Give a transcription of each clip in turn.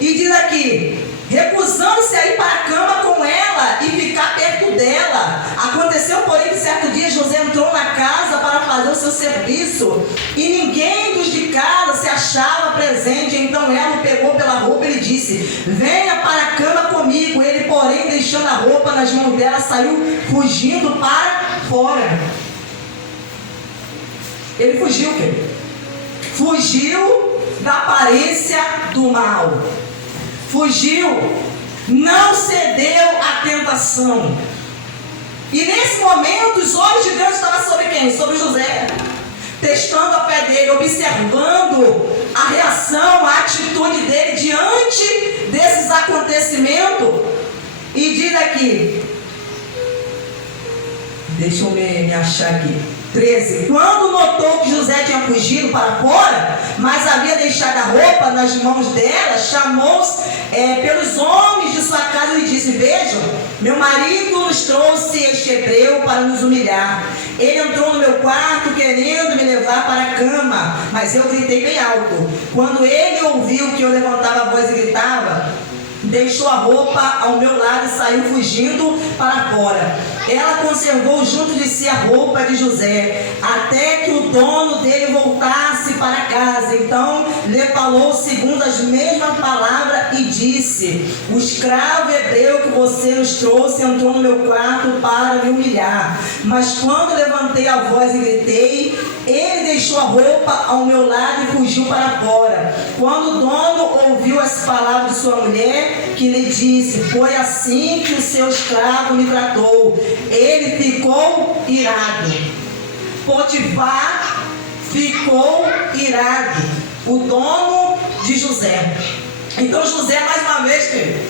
E diz aqui, recusando-se a ir para a cama com ela e ficar perto dela. Aconteceu, porém, que certo dia José entrou na casa para fazer o seu serviço e ninguém dos de casa se achava presente. Então ela o pegou pela roupa e lhe disse: venha para a cama comigo. Ele, porém, deixando a roupa nas mãos dela, saiu fugindo para fora. Ele fugiu, querido. Fugiu da aparência do mal. Fugiu, não cedeu à tentação. E nesse momento os olhos de Deus estavam sobre quem? Sobre José. Testando a fé dele, observando a reação, a atitude dele diante desses acontecimentos. E diz aqui, deixa eu me achar aqui, 13. Quando notou que José tinha fugido para fora, mas havia deixado a roupa nas mãos dela, chamou-os pelos homens de sua casa e lhe disse: vejam, meu marido nos trouxe este hebreu para nos humilhar. Ele entrou no meu quarto querendo me levar para a cama, mas eu gritei bem alto. Quando ele ouviu que eu levantava a voz e gritava, deixou a roupa ao meu lado e saiu fugindo para fora. Ela conservou junto de si a roupa de José, até que o dono dele voltasse para casa. Então lhe falou segundo as mesmas palavras e disse: o escravo hebreu que você nos trouxe entrou no meu quarto para me humilhar. Mas quando levantei a voz e gritei, ele deixou a roupa ao meu lado e fugiu para fora. Quando o dono ouviu as palavras de sua mulher, que lhe disse: foi assim que o seu escravo me tratou, ele ficou irado. Potifar ficou irado, o dono de José. Então José, mais uma vez, querido,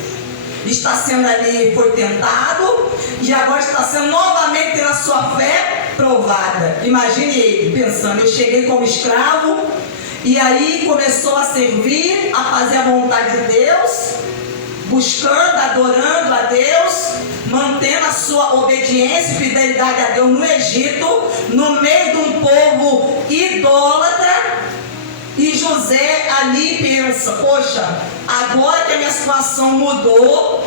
está sendo ali, foi tentado, e agora está sendo novamente tendo a sua fé provada. Imagine ele pensando: eu cheguei como escravo, e aí começou a servir, a fazer a vontade de Deus, buscando, adorando a Deus, mantendo a sua obediência e fidelidade a Deus no Egito, no meio de um povo idólatra. E José ali pensa: poxa, agora que a minha situação mudou,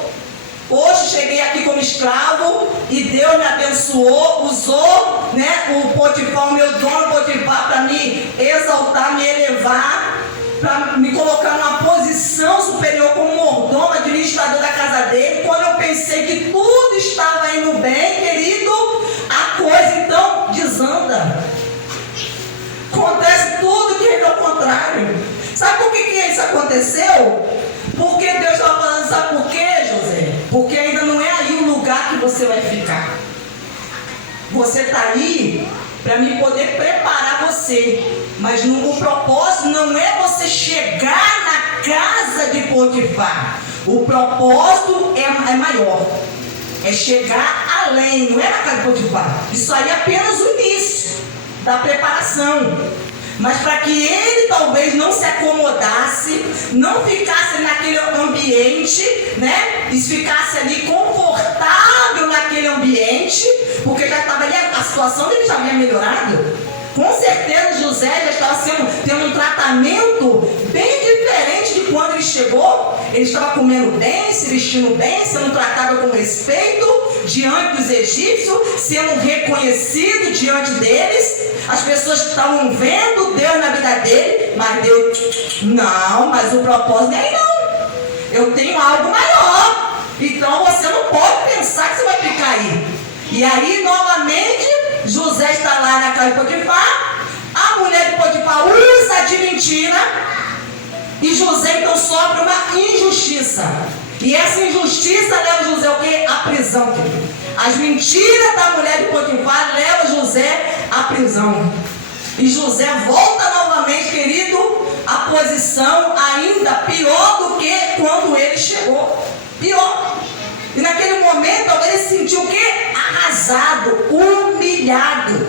hoje cheguei aqui como escravo e Deus me abençoou, usou, o Potifar, o meu dono Potifar, para me exaltar, me elevar, para me colocar numa posição superior como mordomo, administrador da casa dele. Quando eu pensei que tudo estava indo bem, querido, a coisa então desanda. Acontece tudo que é ao contrário. Sabe por que isso aconteceu? Porque Deus estava falando: sabe por quê, José? Porque ainda não é aí o lugar que você vai ficar. Você está aí para me poder preparar você, mas o propósito não é você chegar na casa de Potifar. O propósito é maior, é chegar além, não é na casa de Potifar. Isso aí é apenas o início da preparação. Mas para que ele talvez não se acomodasse, não ficasse naquele ambiente, e ficasse ali confortável naquele ambiente, porque já estava ali, a situação dele já havia melhorado. Com certeza José já estava tendo um tratamento bem diferente de quando ele chegou. Ele estava comendo bem, se vestindo bem, sendo tratado com respeito diante dos egípcios, sendo reconhecido diante deles. As pessoas estavam vendo Deus na vida dele, mas Deus, não, mas o propósito não é aí não. Eu tenho algo maior. Então você não pode pensar que você vai ficar aí. E aí novamente José está lá na casa de Potifar. A mulher de Potifar usa de mentira, e José então sofre uma injustiça. E essa injustiça leva José o quê? À prisão, querido. As mentiras da mulher de Potifar levam José à prisão. E José volta novamente, querido, à posição ainda pior do que quando ele chegou. Pior. E naquele momento ele se sentiu o quê? Arrasado, humilhado.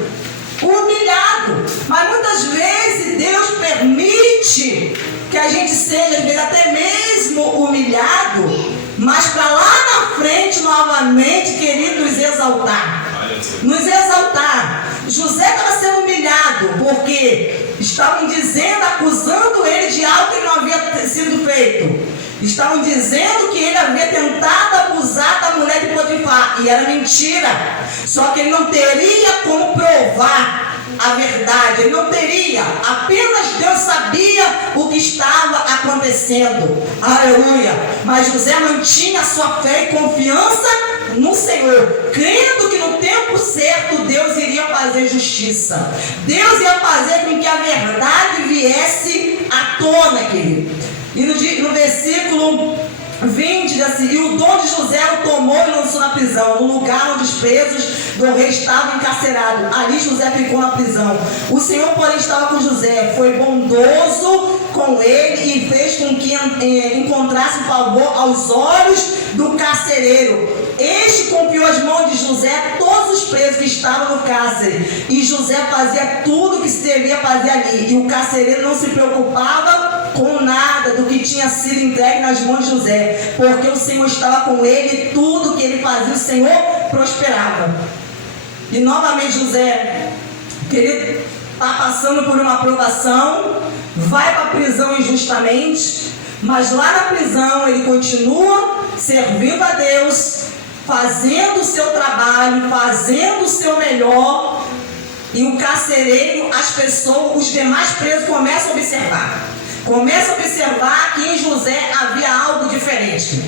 Humilhado. Mas muitas vezes Deus permite que a gente seja, às vezes, até mesmo humilhado, mas para lá na frente novamente, querido, nos exaltar. Nos exaltar. José estava sendo humilhado porque estavam dizendo, acusando ele de algo que não havia sido feito. Estavam dizendo que ele havia tentado abusar da mulher de Potifar. E era mentira. Só que ele não teria como provar a verdade. Ele não teria. Apenas Deus sabia o que estava acontecendo. Aleluia. Mas José mantinha sua fé e confiança no Senhor, crendo que no tempo certo Deus iria fazer justiça. Deus ia fazer com que a verdade viesse à tona, querido. E no versículo 20 diz assim: e o dom de José o tomou e lançou na prisão, no lugar onde os presos do rei estavam encarcerados. Ali José ficou na prisão. O Senhor, porém, estava com José, foi bondoso com ele e fez com que encontrasse favor aos olhos do carcereiro. Este confiou às mãos de José todos os presos que estavam no cárcere, e José fazia tudo o que se devia fazer ali, e o carcereiro não se preocupava com nada do que tinha sido entregue nas mãos de José, porque o Senhor estava com ele, e tudo que ele fazia o Senhor prosperava. E novamente José, querido, está passando por uma provação, vai para a prisão injustamente, mas lá na prisão ele continua servindo a Deus, fazendo o seu trabalho, fazendo o seu melhor. E o carcereiro, as pessoas, os demais presos começam a observar. Começam a observar que em José havia algo diferente.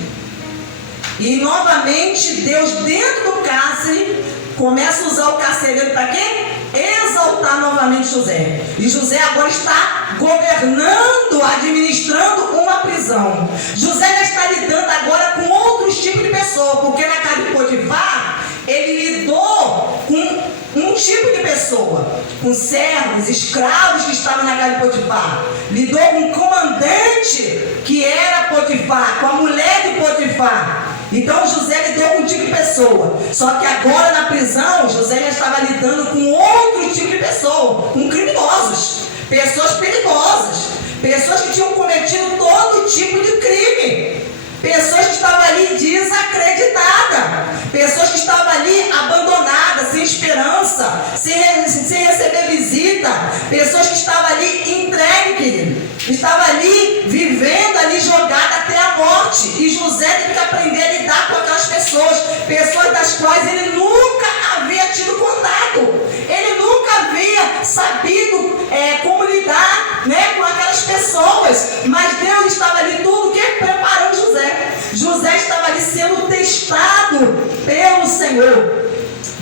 E novamente Deus, dentro do cárcere, começa a usar o carcereiro para quê? Exaltar novamente José. E José agora está governando, administrando uma prisão. José já está lidando agora com outros tipos de pessoas, porque na casa de Potifar ele lidou com um tipo de pessoa, com servos, escravos que estavam na casa de Potifar. Lidou com um comandante que era Potifar, com a mulher de Potifar. Então José lidou com um tipo de pessoa. Só que agora na prisão José já estava lidando com outro tipo de pessoa, com criminosos, pessoas perigosas, pessoas que tinham cometido todo tipo de crime, pessoas que estavam ali desacreditadas, pessoas que estavam ali abandonadas, sem esperança, sem receber visita, pessoas que estavam ali entregues, querido, estavam ali vivendo ali jogada até a morte. E José teve que aprender a lidar com aquelas pessoas, pessoas das quais ele nunca havia tido contato, ele nunca havia sabido como lidar, né, com aquelas pessoas. Mas Deus estava ali tudo que preparando José. José estava ali sendo testado pelo Senhor.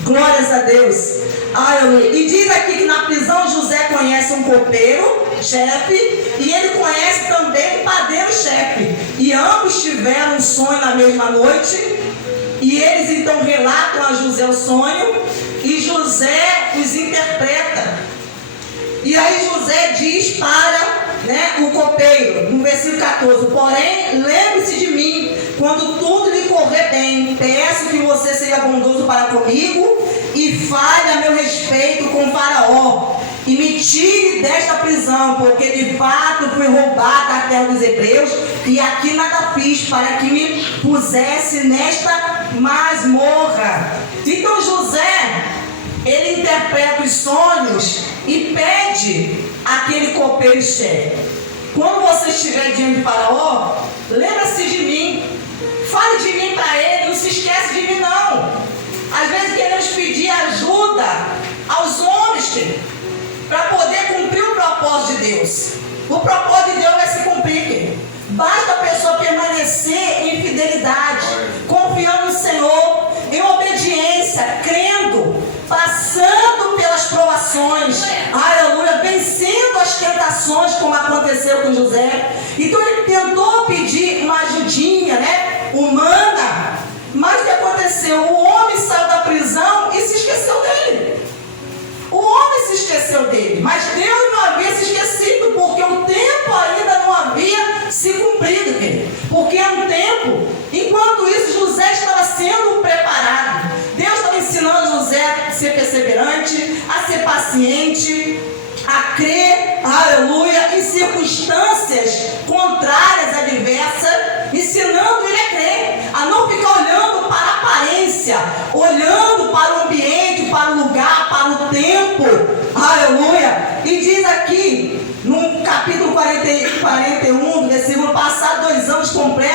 Glórias a Deus. Aleluia. E diz aqui que na prisão José conhece um copeiro, chefe, e ele conhece também um padeiro-chefe. E ambos tiveram um sonho na mesma noite. E eles então relatam a José o sonho, e José os interpreta. E aí José diz para o copeiro, no versículo 14: porém, lembre-se de mim quando tudo lhe correr bem. Peço que você seja bondoso para comigo e fale a meu respeito com Faraó, e me tire desta prisão, porque de fato fui roubada a terra dos hebreus, e aqui nada fiz para que me pusesse nesta masmorra. Então José, ele interpreta os sonhos e pede aquele copeiro-chefe: quando você estiver diante de Faraó, lembra-se de mim, fale de mim para ele, não se esquece de mim não. Às vezes queremos pedir ajuda aos homens para poder cumprir o propósito de Deus. O propósito de Deus vai se cumprir. Basta a pessoa permanecer em fidelidade, confiando no Senhor, em obediência, crendo, passando pelas provações, aleluia, vencendo as tentações, como aconteceu com José. Então ele tentou pedir uma ajudinha, humana, mas o que aconteceu? O homem saiu da prisão e se esqueceu dele. O homem se esqueceu dele, mas Deus não havia se esquecido, porque o tempo ainda não havia se cumprido, querido. Porque é um tempo, enquanto isso José estava sendo preparado. Deus estava ensinando José a ser perseverante, a ser paciente, a crer, aleluia, em circunstâncias contrárias, adversas, ensinando ele a crer, a não ficar olhando para a aparência, olhando para o ambiente, para o lugar, para o tempo, aleluia. E diz aqui, no capítulo 41, versículo: passado 2 anos completos,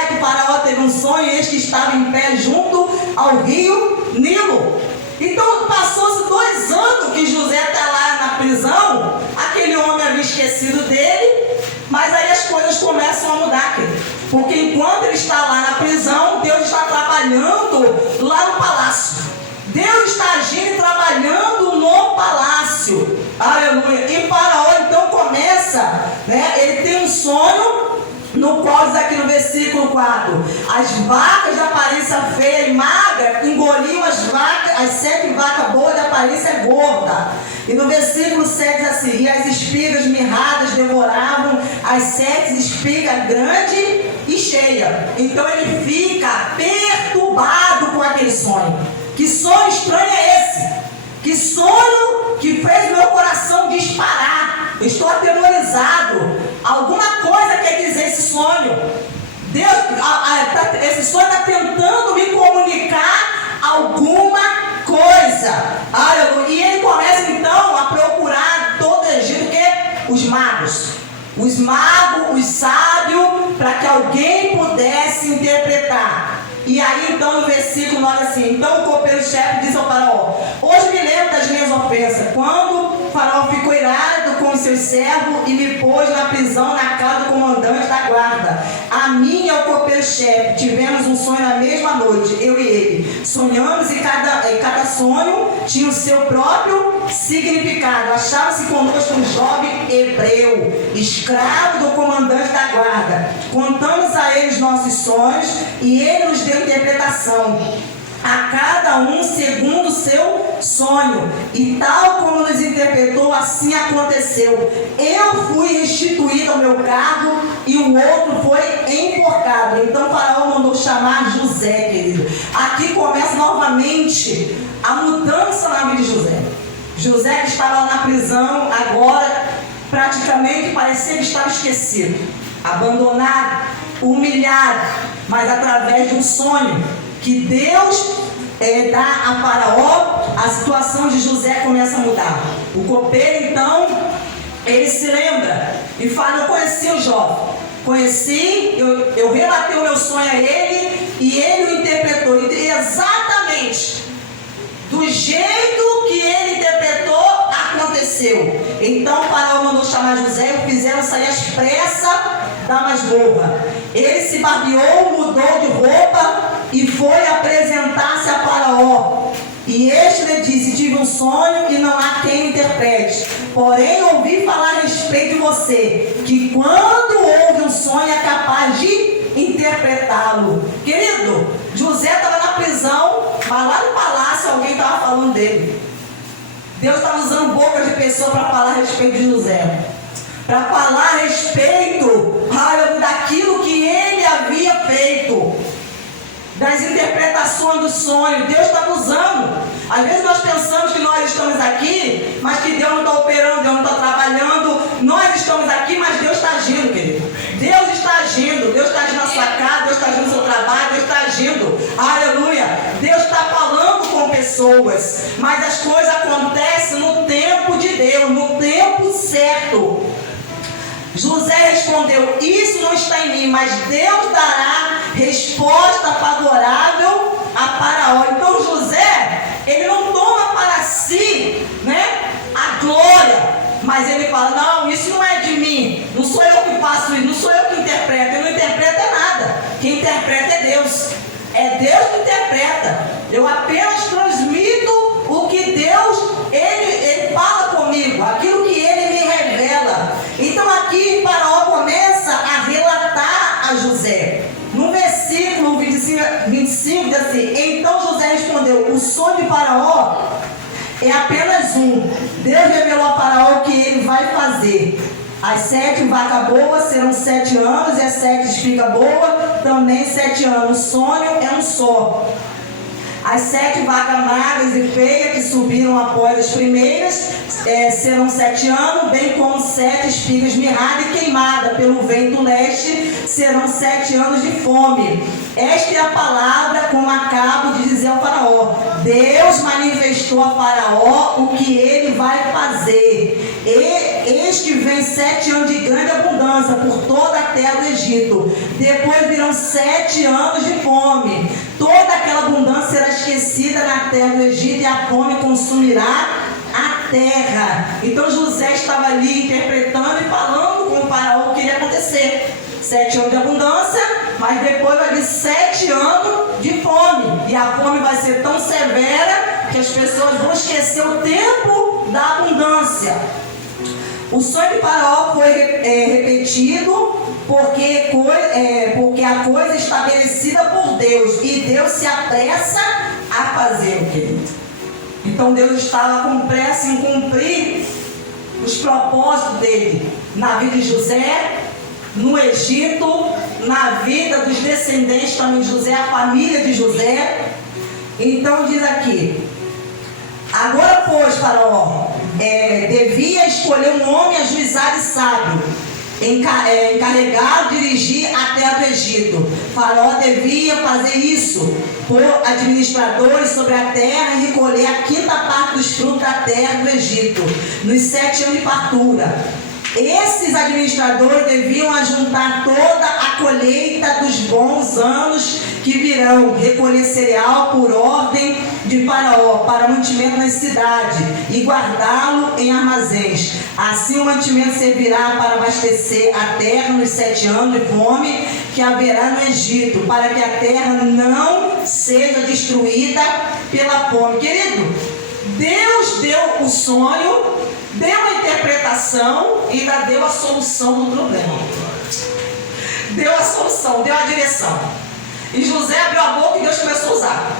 teve um sonho, e eis que estava em pé junto ao rio Nilo. Então passou-se 2 anos que José está lá na prisão, aquele homem havia esquecido dele, mas aí as coisas começam a mudar, querido. Porque enquanto ele está lá na prisão, Deus está trabalhando lá no palácio. Deus está agindo e trabalhando no palácio. Aleluia. E Faraó então começa, ele tem um sonho, no qual diz aqui no versículo 4: as vacas de aparência feia e magra engoliam as 7 vacas boas de aparência gorda. E no versículo 7 diz assim: e as espigas mirradas devoravam as 7 espigas grandes e cheias. Então ele fica perturbado com aquele sonho. Que sonho estranho é esse? Que sonho que fez meu coração disparar. Estou atemorizado. Alguma coisa quer dizer esse sonho. Deus, esse sonho está tentando me comunicar alguma coisa. Aleluia. E ele começa então a procurar todo o Egito, os magos. Os magos, os sábios, para que alguém pudesse interpretar. E aí então no versículo 9 assim: então o copeiro-chefe disse ao Faraó: hoje me lembro das minhas ofensas, quando o Faraó ficou irado com os seus servos e me pôs na prisão na casa do comandante da guarda. A mim e ao copeiro-chefe tivemos um sonho na mesma noite, eu e ele. Sonhamos e cada sonho tinha o seu próprio significado. Achava-se conosco um jovem hebreu, escravo do comandante da guarda. Contamos a ele os nossos sonhos e ele nos deu interpretação, a cada um segundo o seu sonho, e tal como nos interpretou, assim aconteceu. Eu fui restituído ao meu cargo e o outro foi enforcado. Então Faraó mandou chamar José, querido. Aqui começa novamente a mudança na vida de José. José, que estava lá na prisão, agora praticamente parecia que estava esquecido, abandonado, humilhado, mas através de um sonho que Deus dá a Faraó, a situação de José começa a mudar. O copeiro então, ele se lembra e fala: eu conheci o jovem, conheci, eu relatei o meu sonho a ele e ele o interpretou, e exatamente do jeito que ele interpretou, aconteceu. Então o Faraó mandou chamar José e o fizeram sair às pressas da masmorra. Ele se barbeou, mudou de roupa e foi apresentar-se a Faraó. E este lhe disse: tive um sonho e não há quem interprete. Porém ouvi falar a respeito de você, que quando ouve um sonho é capaz de interpretá-lo. Querido, José estava na prisão, mas lá no palácio alguém estava falando dele. Deus estava usando bocas de pessoas para falar a respeito de José, para falar a respeito daquilo que ele havia feito, das interpretações do sonho. Deus está usando. Às vezes nós pensamos que nós estamos aqui, mas que Deus não está operando, Deus não está trabalhando. Nós estamos aqui, mas Deus está agindo, querido. Deus está agindo. Deus está agindo na sua casa, Deus está agindo no seu trabalho, Deus está agindo. Aleluia. Deus está falando com pessoas, mas as coisas acontecem no tempo de Deus, no tempo certo. José respondeu: isso não está em mim, mas Deus dará resposta favorável a Faraó. Então José, ele não toma para si, a glória, mas ele fala: não, isso não é de mim, não sou eu que faço isso, não sou eu que interpreto, eu não interpreto nada, quem interpreta é Deus. É Deus que interpreta, eu apenas transmito o que Deus, ele fala comigo, aquilo que ele me revela. Então aqui Faraó começa a relatar a José. No versículo 25 diz assim: então José respondeu: o sonho de Faraó é apenas um. Deus revelou a Faraó o que ele vai fazer. As 7 vacas boas serão 7 anos, e as 7 espigas boas também 7 anos. O sonho é um só. As 7 vacas magras e feias que subiram após as primeiras serão 7 anos, bem como 7 espigas mirradas e queimadas pelo vento leste, serão 7 anos de fome. Esta é a palavra como acabo de dizer ao faraó. Deus manifestou a faraó o que ele vai fazer. Eis que vem 7 anos de grande abundância por toda a terra do Egito. Depois virão 7 anos de fome. Toda aquela abundância será esquecida na terra do Egito e a fome consumirá a terra. Então José estava ali interpretando e falando com o faraó o que iria acontecer. 7 anos de abundância, mas depois vai vir 7 anos de fome. E a fome vai ser tão severa que as pessoas vão esquecer o tempo da abundância. O sonho de Faraó foi repetido porque a coisa é estabelecida por Deus. E Deus se apressa a fazer, querido. Então Deus estava com pressa em cumprir os propósitos dele na vida de José, no Egito, na vida dos descendentes também de José, a família de José. Então diz aqui: agora pois Faraó devia escolher um homem ajuizado e sábio, encarregado de dirigir a terra do Egito. Faraó devia fazer isso, por administradores sobre a terra e recolher a 5ª parte dos frutos da terra do Egito, nos 7 anos de fartura. Esses administradores deviam ajuntar toda a colheita dos bons anos que virão, recolher cereal por ordem de Faraó para mantimento na cidade e guardá-lo em armazéns. Assim o mantimento servirá para abastecer a terra nos 7 anos de fome que haverá no Egito, para que a terra não seja destruída pela fome. Querido, Deus deu o sonho, deu a interpretação e ainda deu a solução do problema. Deu a solução, deu a direção. E José abriu a boca e Deus começou a usar.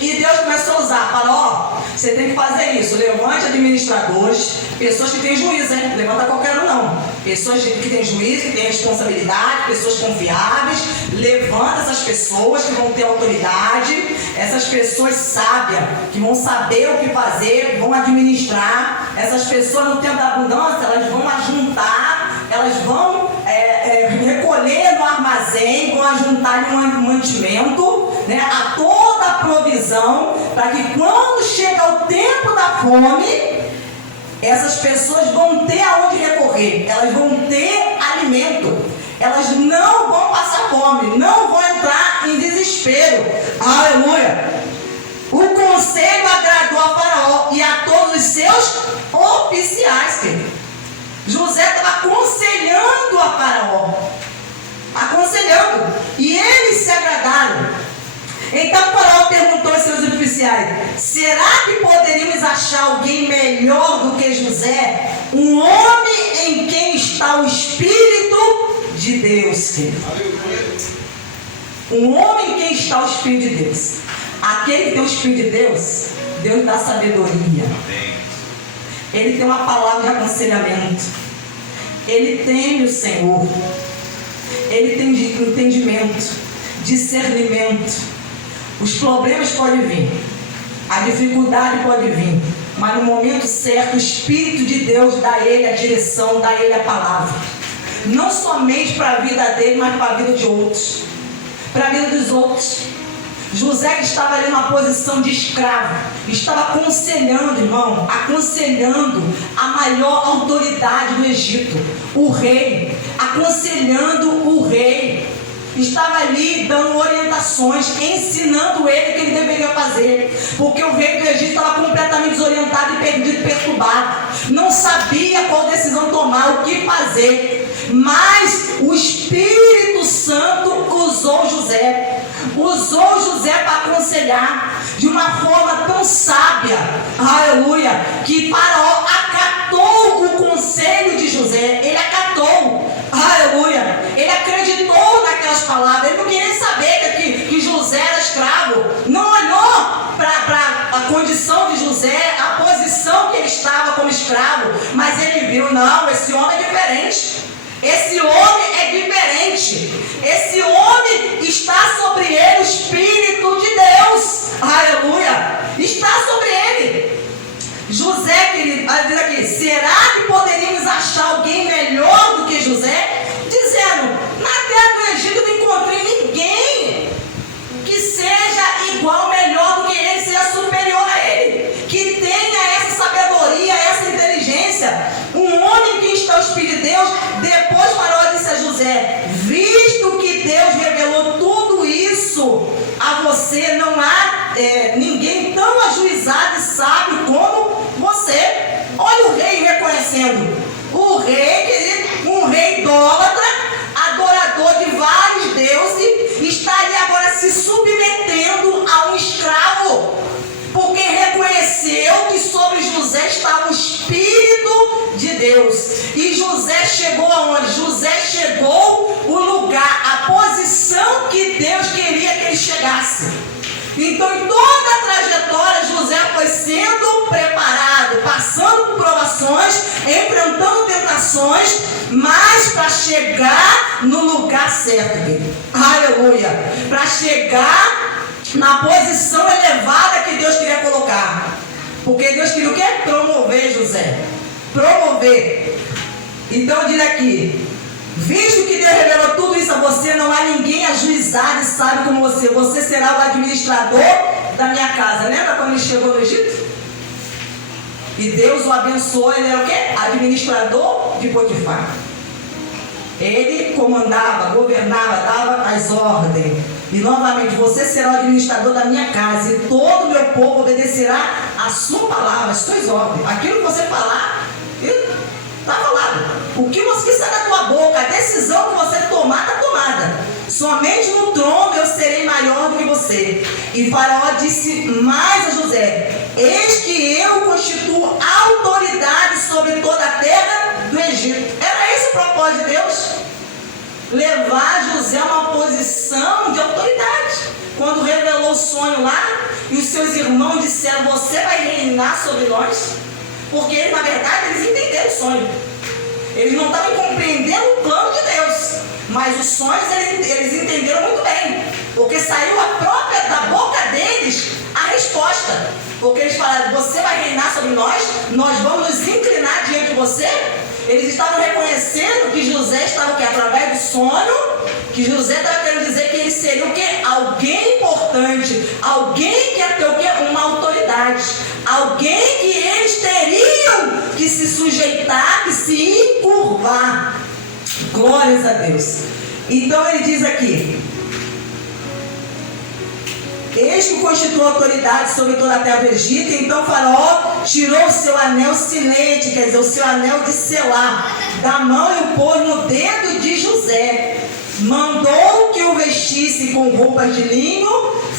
E Deus começou a usar. Falou: você tem que fazer isso. Levante administradores, pessoas que têm juízo, hein? Não levanta qualquer um não. Pessoas que têm juízo, que têm responsabilidade, pessoas confiáveis. Levanta essas pessoas que vão ter autoridade, essas pessoas sábias, que vão saber o que fazer, vão administrar. Essas pessoas no tempo da abundância, elas vão ajuntar, elas vão recolher no armazém, vão ajuntar em um mantimento, né, a toda a provisão, para que quando chega o tempo da fome, essas pessoas vão ter aonde recorrer, elas vão ter alimento, elas não vão passar fome, não vão entrar em desespero. Aleluia! O conselho agradou a Faraó e a todos os seus oficiais, querido. José estava aconselhando a Faraó, aconselhando, e eles se agradaram. Então Faraó perguntou aos seus oficiais: será que poderíamos achar alguém melhor do que José, um homem em quem está o Espírito de Deus, querido? Um homem em quem está o Espírito de Deus. Aquele que tem o Espírito de Deus, Deus dá sabedoria. Ele tem uma palavra de aconselhamento. Ele teme o Senhor. Ele tem entendimento, discernimento. Os problemas podem vir, a dificuldade pode vir, mas no momento certo o Espírito de Deus dá a ele a direção, dá a ele a palavra. Não somente para a vida dele, mas para a vida de outros, para a vida dos outros. José, que estava ali numa posição de escravo, estava aconselhando, irmão, aconselhando a maior autoridade do Egito, o rei, aconselhando o rei. Estava ali dando orientações, ensinando ele o que ele deveria fazer, porque o rei do Egito estava completamente desorientado e perdido, perturbado, não sabia qual decisão tomar, o que fazer. Mas o Espírito Santo usou José para aconselhar de uma forma tão sábia, aleluia, que Faraó acatou o conselho de José. Ele acatou, aleluia, ele acreditou naquelas palavras. Ele não queria saber que José era escravo, não olhou para a condição de José, a posição que ele estava como escravo, mas ele viu: não, esse homem é diferente. Esse homem é diferente. Esse homem está sobre ele o Espírito de Deus. Aleluia. você não há ninguém tão ajuizado e sábio como você. Olha o rei reconhecendo. O rei, querido, um rei idólatra, adorador de vários deuses, estaria agora se submetendo a um escravo, porque reconheceu que sobre José estava o Espírito de Deus. E José chegou aonde? José chegou o lugar, a posição que Deus queria que ele chegasse. Então, em toda a trajetória, José foi sendo preparado, passando por provações, enfrentando tentações, mas para chegar no lugar certo. Aleluia! Para chegar na posição elevada que Deus queria colocar. Porque Deus queria o quê? Promover José. Promover. Então, diz aqui: visto que Deus revelou tudo isso a você, não há ninguém ajuizado e sábio como você. Você será o administrador da minha casa. Lembra quando ele chegou no Egito? E Deus o abençoou, ele era o quê? Administrador de Potifar. Ele comandava, governava, dava as ordens. E novamente, você será o administrador da minha casa, e todo o meu povo obedecerá a sua palavra, as suas ordens. Aquilo que você falar, está falado. O que sai da tua boca, a decisão que você tomar, está tomada. Somente no trono eu serei maior do que você. E Faraó disse mais a José: eis que eu constituo autoridade sobre toda a terra do Egito. Era esse o propósito de Deus? Levar José a uma posição de autoridade. Quando revelou o sonho lá, e os seus irmãos disseram: você vai reinar sobre nós. Porque na verdade eles entenderam o sonho. Eles não estavam compreendendo o plano de Deus, mas os sonhos eles entenderam muito bem, porque saiu da boca deles a resposta. Porque eles falaram: você vai reinar sobre nós, nós vamos nos inclinar diante de você. Eles estavam reconhecendo que José estava o quê? Através do sonho, que José estava querendo dizer que ele seria o quê? Alguém importante, alguém que ia ter o quê? Uma autoridade, alguém que eles teriam que se sujeitar, que se encurvar. Glórias a Deus. Então ele diz aqui: eis que constituiu autoridade sobre toda a terra do Egito. Então Faraó tirou o seu anel sinete, quer dizer, o seu anel de selar, da mão e o pôs no dedo de José. Mandou que o vestisse com roupas de linho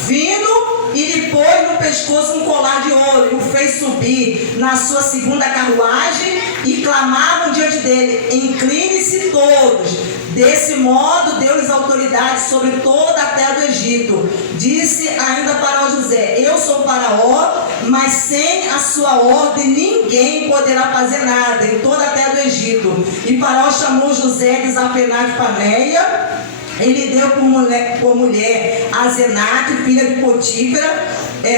fino e lhe pôs no pescoço um colar de ouro, e o fez subir na sua segunda carruagem, e clamavam diante dele: incline-se todos. Desse modo deu-lhes autoridade sobre toda a terra do Egito. Disse ainda Faraó José: eu sou Faraó, mas sem a sua ordem ninguém poderá fazer nada em toda a terra do Egito. E Faraó chamou José de Zaphenate-Paneia. Ele deu por mulher a Asenate, filha de Potífera,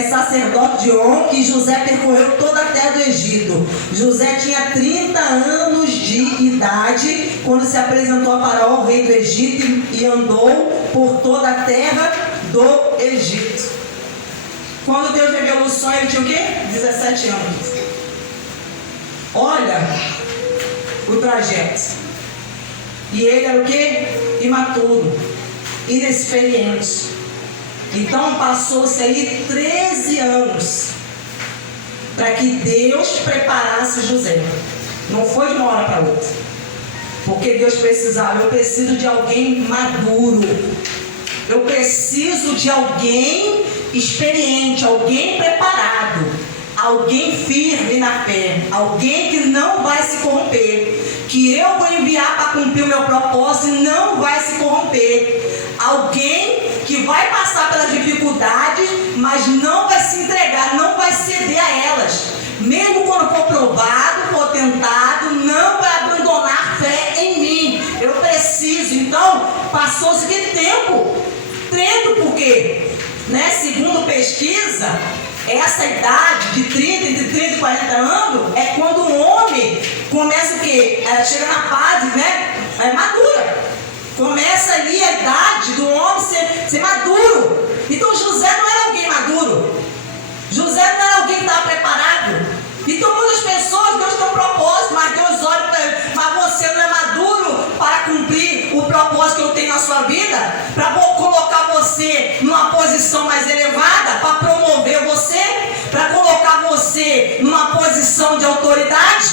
sacerdote de On, e José percorreu toda a terra do Egito. José tinha 30 anos de idade quando se apresentou a Faraó, rei do Egito, e andou por toda a terra do Egito. Quando Deus revelou o sonho, ele tinha o quê? 17 anos. Olha o trajeto. E ele era o quê? Imaturo, inexperiente. Então passou-se aí 13 anos para que Deus preparasse José. Não foi de uma hora para outra. Porque Deus precisava: eu preciso de alguém maduro. Eu preciso de alguém experiente, alguém preparado, alguém firme na fé, alguém que não vai se corromper, que eu vou enviar para cumprir o meu propósito e não vai se corromper. Alguém que vai passar pelas dificuldades, mas não vai se entregar, não vai ceder a elas. Mesmo quando for provado, for tentado, não vai abandonar fé em mim. Eu preciso. Então, passou-se de tempo. Porque, segundo pesquisa, essa idade de 30, entre 30 e 40 anos, é quando o homem começa o quê? Chega na fase, madura. Começa ali a idade do homem ser maduro. Então José não era alguém maduro. José não era alguém que estava preparado. Então muitas pessoas, Deus tem um propósito, mas Deus olha para ele: mas você não é maduro para cumprir o propósito que eu tenho na sua vida? Para colocar você numa posição mais elevada? quê? Numa posição de autoridade.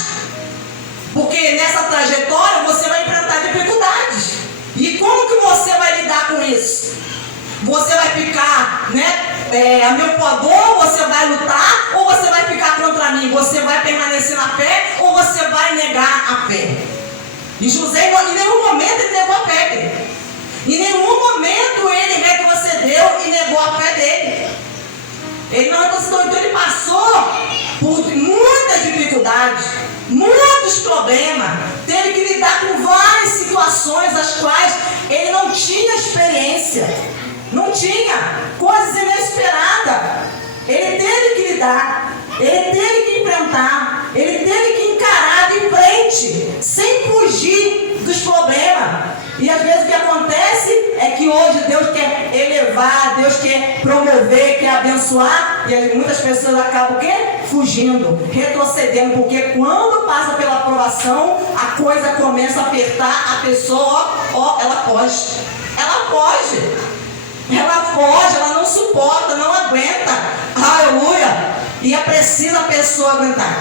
Porque nessa trajetória você vai enfrentar dificuldades. E como que você vai lidar com isso? Você vai ficar, a meu favor, você vai lutar, ou você vai ficar contra mim? Você vai permanecer na fé, ou você vai negar a fé? E José, em nenhum momento ele negou a fé dele. Em nenhum momento ele retrocedeu e negou a fé dele. Ele não retrocedeu, então ele passou por muitas dificuldades, muitos problemas, teve que lidar com várias situações das quais ele não tinha experiência, não tinha, coisas inesperadas. Ele teve que lidar, ele teve que enfrentar, ele teve que encarar de frente, sem fugir dos problemas. E às vezes o que acontece é que hoje Deus quer elevar, Deus quer promover, quer abençoar, e muitas pessoas acabam o quê? Fugindo, retrocedendo, porque quando passa pela aprovação, a coisa começa a apertar, a pessoa, ela foge, ela não suporta, não aguenta, aleluia, e é preciso a pessoa aguentar.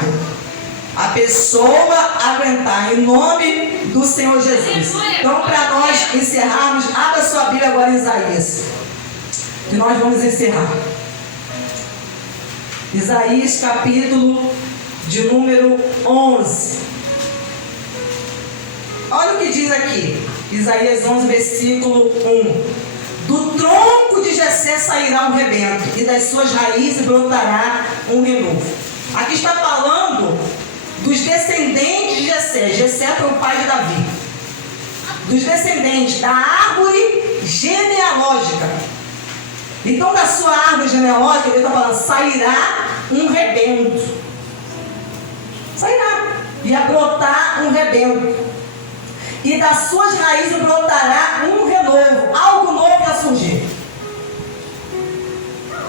A pessoa aguentar, em nome do Senhor Jesus. Então, para nós encerrarmos, abra sua Bíblia agora em Isaías, que nós vamos encerrar. Isaías, capítulo de número 11. Olha o que diz aqui, Isaías 11, versículo 1. Do tronco de Jessé sairá um rebento, e das suas raízes brotará um renovo. Aqui está falando dos descendentes de Jessé. Jessé foi o pai de Davi. Dos descendentes da árvore genealógica. Então, da sua árvore genealógica, ele está falando, sairá um rebento. Sairá. Ia brotar um rebento. E das suas raízes brotará um renovo. Algo novo vai surgir.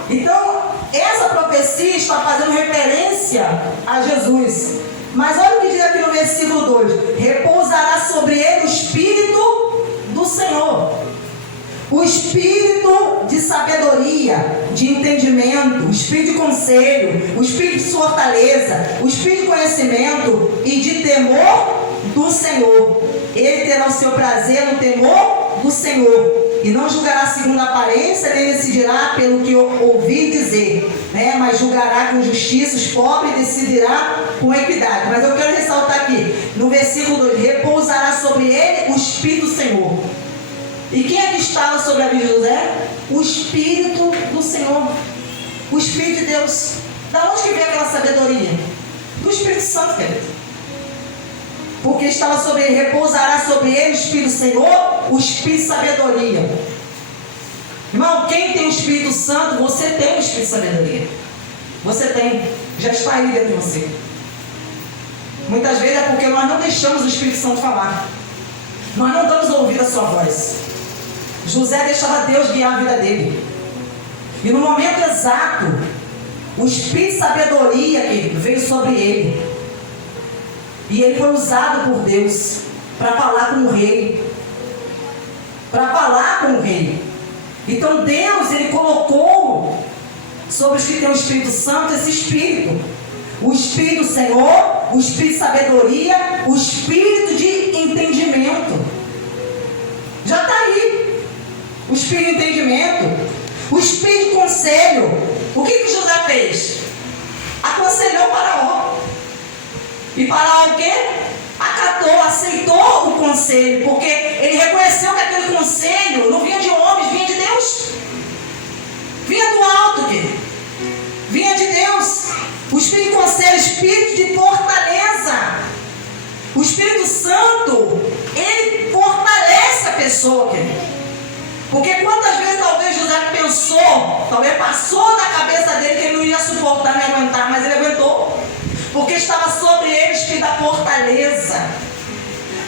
Então, essa profecia está fazendo referência a Jesus. Mas olha o que diz aqui no versículo 2: repousará sobre ele o Espírito do Senhor, o Espírito de sabedoria, de entendimento, o Espírito de conselho, o Espírito de fortaleza, o Espírito de conhecimento e de temor do Senhor. Ele terá o seu prazer no temor do Senhor, e não julgará segundo a aparência, nem decidirá pelo que ouvir dizer, mas julgará com justiça os pobres e decidirá com equidade. Mas eu quero ressaltar aqui, no versículo 2, repousará sobre ele o Espírito do Senhor. E quem é que estava sobre a vida de José? O Espírito do Senhor, o Espírito de Deus. Da onde que veio aquela sabedoria? Do Espírito Santo, querido. Porque estava sobre ele, repousará sobre ele o Espírito do Senhor, o Espírito de sabedoria. Irmão, quem tem o Espírito Santo, você tem o Espírito de sabedoria. Você tem, já está aí dentro de você. Muitas vezes é porque nós não deixamos o Espírito Santo falar. Nós não damos ouvido à sua voz. José deixava Deus guiar a vida dele. E no momento exato, o Espírito de sabedoria veio sobre ele. E ele foi usado por Deus para falar com o rei. Então Deus, ele colocou sobre os que têm o Espírito Santo esse Espírito. O Espírito do Senhor, o Espírito de sabedoria, o Espírito de entendimento. Já está aí. O Espírito de entendimento, o Espírito de conselho. O que José fez? Aconselhou Faraó. E Faraó o quê? Acatou, aceitou o conselho, porque ele reconheceu que aquele conselho não vinha de homens, vinha de Deus. Vinha do alto, querido. Vinha de Deus. O Espírito de conselho, o Espírito de fortaleza. O Espírito Santo, ele fortalece a pessoa, querido. Porque quantas vezes talvez José pensou, talvez passou na cabeça dele que ele não ia suportar nem aguentar, mas ele aguentou. Porque estava sobre ele o Espírito da fortaleza.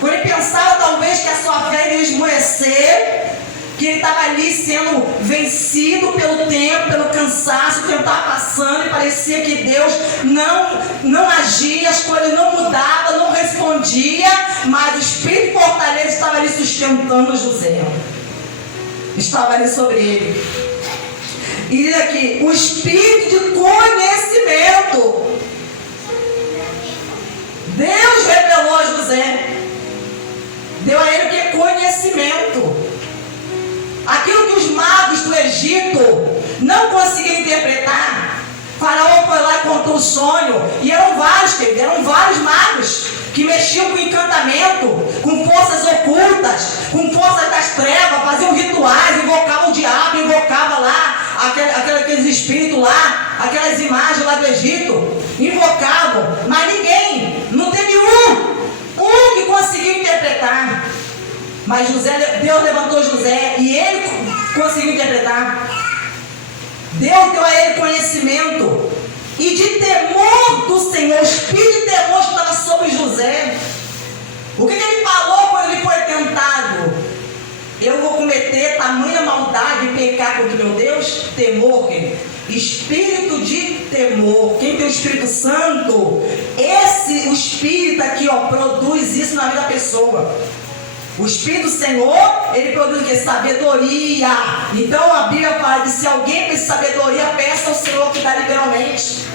Quando ele pensava talvez que a sua fé ia esmorecer, que ele estava ali sendo vencido pelo tempo, pelo cansaço, o tempo estava passando e parecia que Deus não agia, as coisas não mudavam, não respondia, mas o Espírito de fortaleza estava ali sustentando José. Estava ali sobre ele. E diz aqui, o Espírito de conhecimento. Deus revelou a José. Deu a ele o que? Conhecimento. Aquilo que os magos do Egito não conseguiam interpretar. Faraó foi lá e contou o sonho. E eram vários magos que mexiam com encantamento, com forças ocultas, com forças das trevas, faziam rituais, invocavam o diabo, invocavam lá aqueles espíritos lá, aquelas imagens lá do Egito, invocavam, mas ninguém, não teve um que conseguiu interpretar. Mas Deus levantou José e ele conseguiu interpretar. Deus deu a ele conhecimento e de temor do Senhor, o espírito de temor que estava sobre José. O que ele falou quando ele foi tentado? Eu vou cometer tamanha maldade e pecar contra o meu Deus? Temor, querido. Espírito de temor. Quem tem o Espírito Santo, o Espírito aqui, produz isso na vida da pessoa. O Espírito do Senhor, ele produz o que? Sabedoria. Então a Bíblia fala que se alguém precisa de sabedoria, peça ao Senhor que dá liberalmente.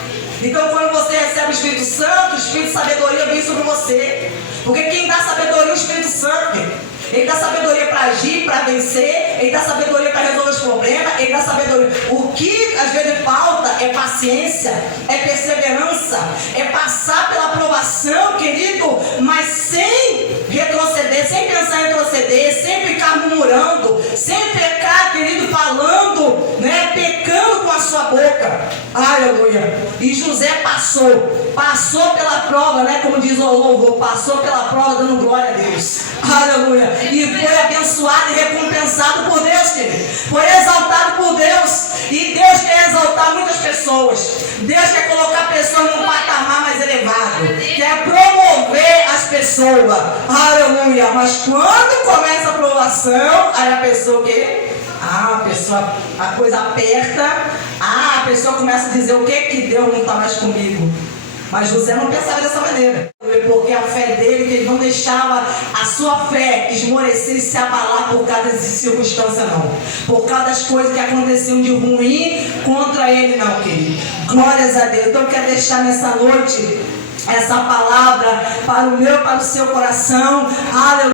Então quando você recebe o Espírito Santo, o Espírito de sabedoria vem sobre você. Porque quem dá sabedoria é o Espírito Santo. Ele dá sabedoria para agir, para vencer. Ele dá sabedoria para resolver os problemas. Ele dá sabedoria. O que às vezes falta é paciência, é perseverança, é passar pela provação, querido, mas sem retroceder, sem pensar em retroceder, sem ficar murmurando, sem pecar, querido, falando, pecando com a sua boca. Aleluia. E José passou pela prova, como diz o louvor, passou pela prova dando glória a Deus. Aleluia. E foi abençoado e recompensado por Deus, querido. Foi exaltado por Deus. E Deus quer exaltar muitas pessoas. Deus quer colocar pessoas num patamar mais elevado. Quer promover as pessoas. Aleluia. Mas quando começa a provação, aí a pessoa o quê? A coisa aperta. A pessoa começa a dizer o quê? Que Deus não está mais comigo. Mas José não pensava dessa maneira. Porque a fé dele, que ele não deixava a sua fé esmorecer e se abalar por causa dessas circunstâncias, não. Por causa das coisas que aconteciam de ruim contra ele, não, querido. Glórias a Deus. Então eu quero deixar nessa noite essa palavra para o meu, para o seu coração. Aleluia.